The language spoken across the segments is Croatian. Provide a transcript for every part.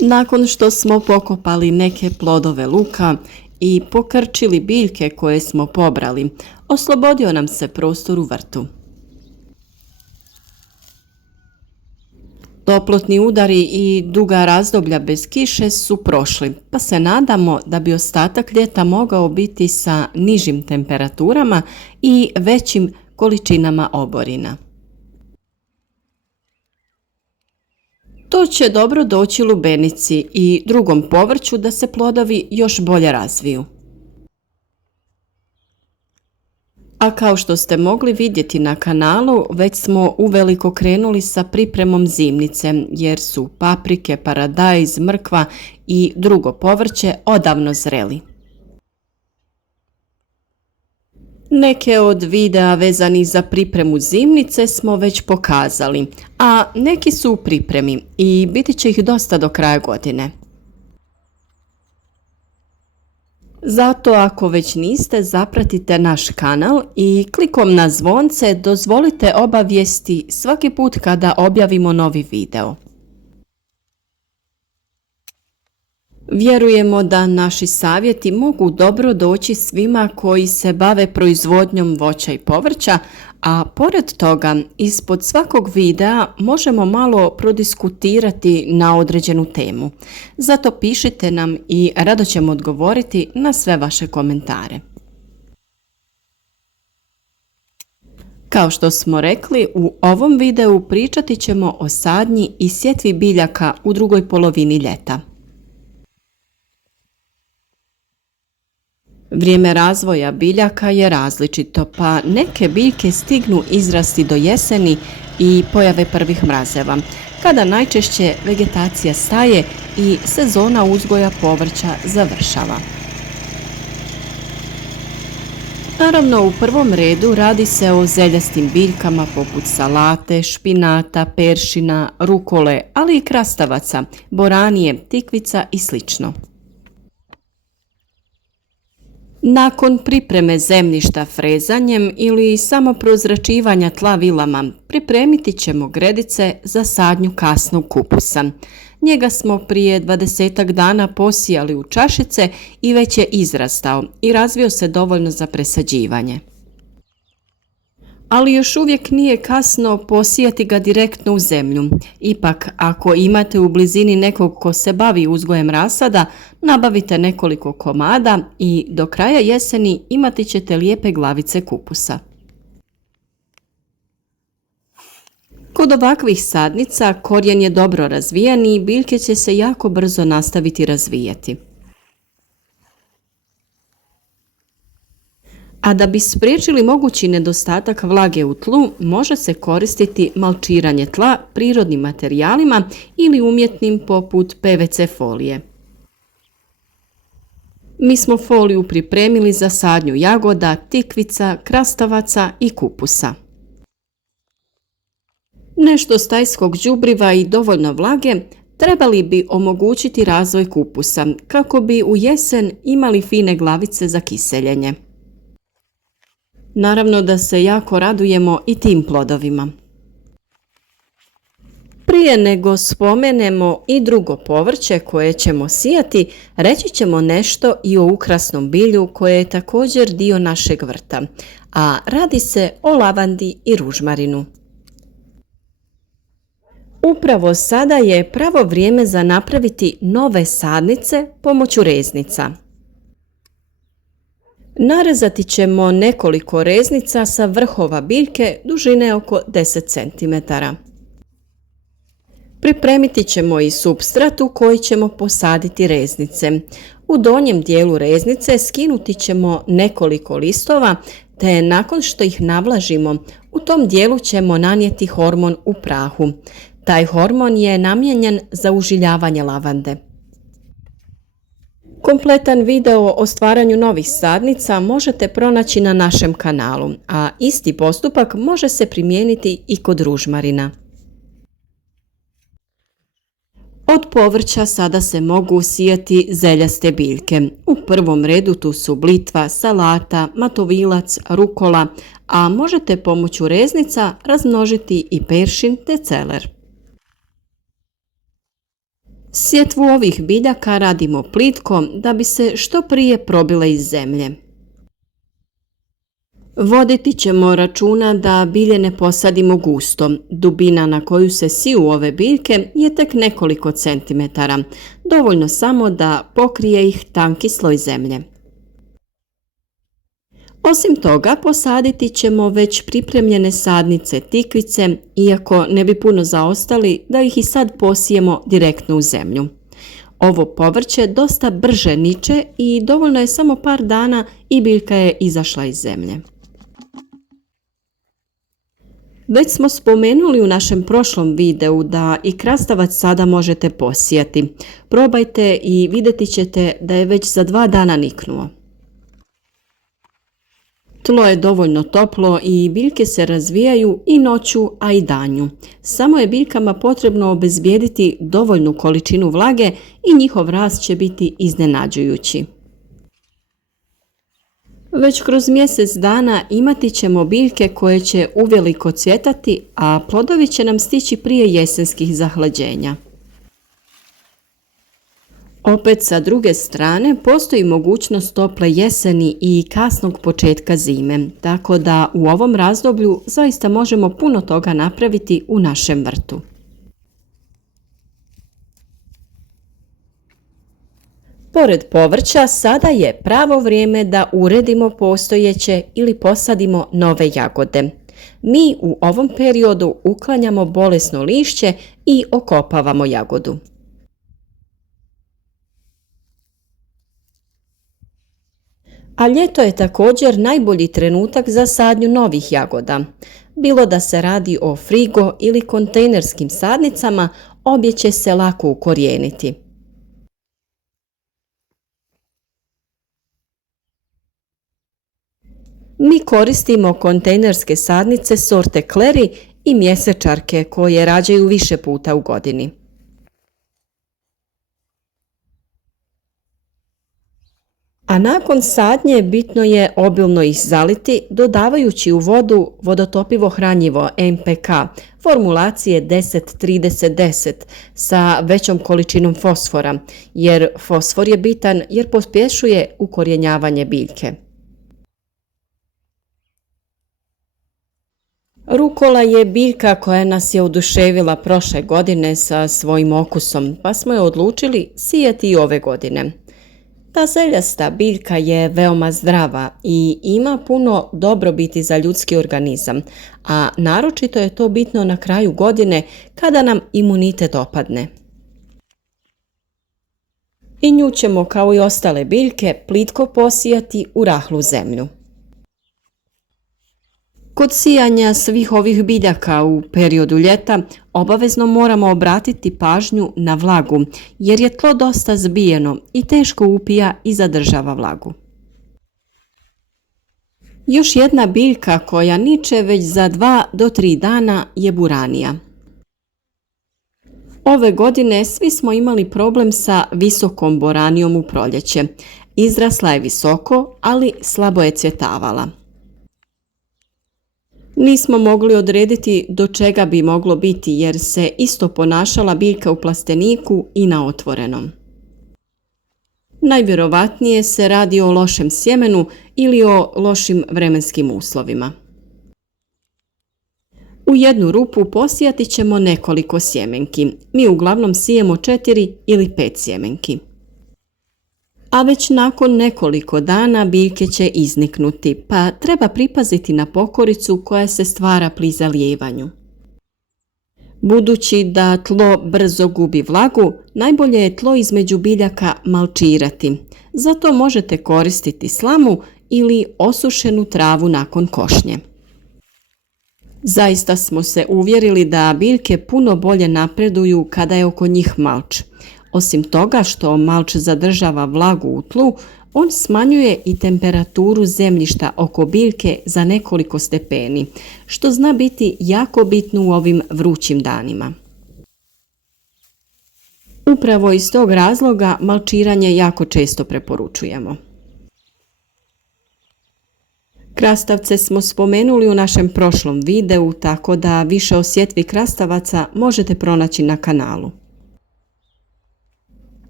Nakon što smo pokopali neke plodove luka i pokrčili biljke koje smo pobrali, oslobodio nam se prostor u vrtu. Toplotni udari i duga razdoblja bez kiše su prošli, pa se nadamo da bi ostatak ljeta mogao biti sa nižim temperaturama i većim količinama oborina. To će dobro doći lubenici i drugom povrću da se plodovi još bolje razviju. A kao što ste mogli vidjeti na kanalu, već smo uveliko krenuli sa pripremom zimnice, jer su paprike, paradajz, mrkva i drugo povrće odavno zreli. Neke od videa vezanih za pripremu zimnice smo već pokazali, a neki su u pripremi i biti će ih dosta do kraja godine. Zato ako već niste, zapratite naš kanal i klikom na zvonce dozvolite obavijesti svaki put kada objavimo novi video. Vjerujemo da naši savjeti mogu dobro doći svima koji se bave proizvodnjom voća i povrća, a pored toga ispod svakog videa možemo malo prodiskutirati na određenu temu. Zato pišite nam i rado ćemo odgovoriti na sve vaše komentare. Kao što smo rekli, u ovom videu pričati ćemo o sadnji i sjetvi biljaka u drugoj polovini ljeta. Vrijeme razvoja biljaka je različito, pa neke biljke stignu izrasti do jeseni i pojave prvih mrazeva, kada najčešće vegetacija staje i sezona uzgoja povrća završava. Naravno, u prvom redu radi se o zeljastim biljkama poput salate, špinata, peršina, rukole, ali i krastavaca, boranije, tikvica i sl. Nakon pripreme zemljišta frezanjem ili samo prozračivanja tla vilama, pripremiti ćemo gredice za sadnju kasnog kupusa. Njega smo prije 20 dana posijali u čašice i već je izrastao i razvio se dovoljno za presađivanje. Ali još uvijek nije kasno posijati ga direktno u zemlju. Ipak, ako imate u blizini nekog ko se bavi uzgojem rasada, nabavite nekoliko komada i do kraja jeseni imati ćete lijepe glavice kupusa. Kod ovakvih sadnica korijen je dobro razvijen i biljke će se jako brzo nastaviti razvijati. A da bi spriječili mogući nedostatak vlage u tlu, može se koristiti malčiranje tla prirodnim materijalima ili umjetnim poput PVC folije. Mi smo foliju pripremili za sadnju jagoda, tikvica, krastavaca i kupusa. Nešto stajskog đubriva i dovoljno vlage trebali bi omogućiti razvoj kupusa kako bi u jesen imali fine glavice za kiseljenje. Naravno da se jako radujemo i tim plodovima. Prije nego spomenemo i drugo povrće koje ćemo sijati, reći ćemo nešto i o ukrasnom bilju koje je također dio našeg vrta, a radi se o lavandi i ružmarinu. Upravo sada je pravo vrijeme za napraviti nove sadnice pomoću reznica. Narezati ćemo nekoliko reznica sa vrhova biljke dužine oko 10 cm. Pripremiti ćemo i supstrat u koji ćemo posaditi reznice. U donjem dijelu reznice skinuti ćemo nekoliko listova, te nakon što ih navlažimo, u tom dijelu ćemo nanijeti hormon u prahu. Taj hormon je namijenjen za užiljavanje lavande. Kompletan video o stvaranju novih sadnica možete pronaći na našem kanalu, a isti postupak može se primijeniti i kod ružmarina. Od povrća sada se mogu sijati zeljaste biljke. U prvom redu tu su blitva, salata, matovilac, rukola, a možete pomoću reznica razmnožiti i peršin te celer. Sjetvu ovih biljaka radimo plitko da bi se što prije probile iz zemlje. Voditi ćemo računa da bilje ne posadimo gusto. Dubina na koju se siju ove biljke je tek nekoliko centimetara, dovoljno samo da pokrije ih tanki sloj zemlje. Osim toga, posaditi ćemo već pripremljene sadnice tikvice, iako ne bi puno zaostali da ih i sad posijemo direktno u zemlju. Ovo povrće dosta brže niče i dovoljno je samo par dana i biljka je izašla iz zemlje. Već smo spomenuli u našem prošlom videu da i krastavac sada možete posijati. Probajte i vidjeti ćete da je već za 2 dana niknuo. Tlo je dovoljno toplo i biljke se razvijaju i noću, a i danju. Samo je biljkama potrebno obezbijediti dovoljnu količinu vlage i njihov rast će biti iznenađujući. Već kroz mjesec dana imati ćemo biljke koje će uveliko cvjetati, a plodovi će nam stići prije jesenskih zahlađenja. Opet sa druge strane postoji mogućnost tople jeseni i kasnog početka zime, tako da u ovom razdoblju zaista možemo puno toga napraviti u našem vrtu. Pored povrća, sada je pravo vrijeme da uredimo postojeće ili posadimo nove jagode. Mi u ovom periodu uklanjamo bolesno lišće i okopavamo jagodu. A ljeto je također najbolji trenutak za sadnju novih jagoda. Bilo da se radi o frigo ili kontejnerskim sadnicama, obje će se lako ukorijeniti. Mi koristimo kontejnerske sadnice sorte Kleri i mjesečarke koje rađaju više puta u godini. A nakon sadnje bitno je obilno ih zaliti dodavajući u vodu vodotopivo hranjivo NPK formulacije 10-30-10 sa većom količinom fosfora, jer fosfor je bitan jer pospješuje ukorjenjavanje biljke. Rukola je biljka koja nas je oduševila prošle godine sa svojim okusom, pa smo je odlučili sijati i ove godine. Ta zeljasta biljka je veoma zdrava i ima puno dobrobiti za ljudski organizam, a naročito je to bitno na kraju godine kada nam imunitet opadne. I nju ćemo kao i ostale biljke plitko posijati u rahlu zemlju. Kod sijanja svih ovih biljaka u periodu ljeta obavezno moramo obratiti pažnju na vlagu jer je tlo dosta zbijeno i teško upija i zadržava vlagu. Još jedna biljka koja niče već za 2 do 3 dana je buranija. Ove godine svi smo imali problem sa visokom boranijom u proljeće. Izrasla je visoko, ali slabo je cvjetavala. Nismo mogli odrediti do čega bi moglo biti jer se isto ponašala biljka u plasteniku i na otvorenom. Najvjerovatnije se radi o lošem sjemenu ili o lošim vremenskim uslovima. U jednu rupu posijati ćemo nekoliko sjemenki. Mi uglavnom sijemo 4 ili 5 sjemenki. A već nakon nekoliko dana biljke će izniknuti, pa treba pripaziti na pokoricu koja se stvara pri zalijevanju. Budući da tlo brzo gubi vlagu, najbolje je tlo između biljaka malčirati. Zato možete koristiti slamu ili osušenu travu nakon košnje. Zaista smo se uvjerili da biljke puno bolje napreduju kada je oko njih malč. Osim toga što malč zadržava vlagu u tlu, on smanjuje i temperaturu zemljišta oko biljke za nekoliko stepeni, što zna biti jako bitno u ovim vrućim danima. Upravo iz tog razloga malčiranje jako često preporučujemo. Krastavce smo spomenuli u našem prošlom videu, tako da više o sjetvi krastavaca možete pronaći na kanalu.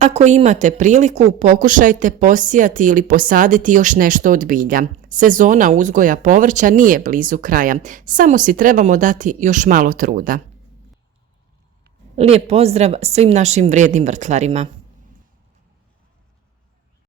Ako imate priliku, pokušajte posijati ili posaditi još nešto od bilja. Sezona uzgoja povrća nije blizu kraja, samo si trebamo dati još malo truda. Lijep pozdrav svim našim vrijednim vrtlarima.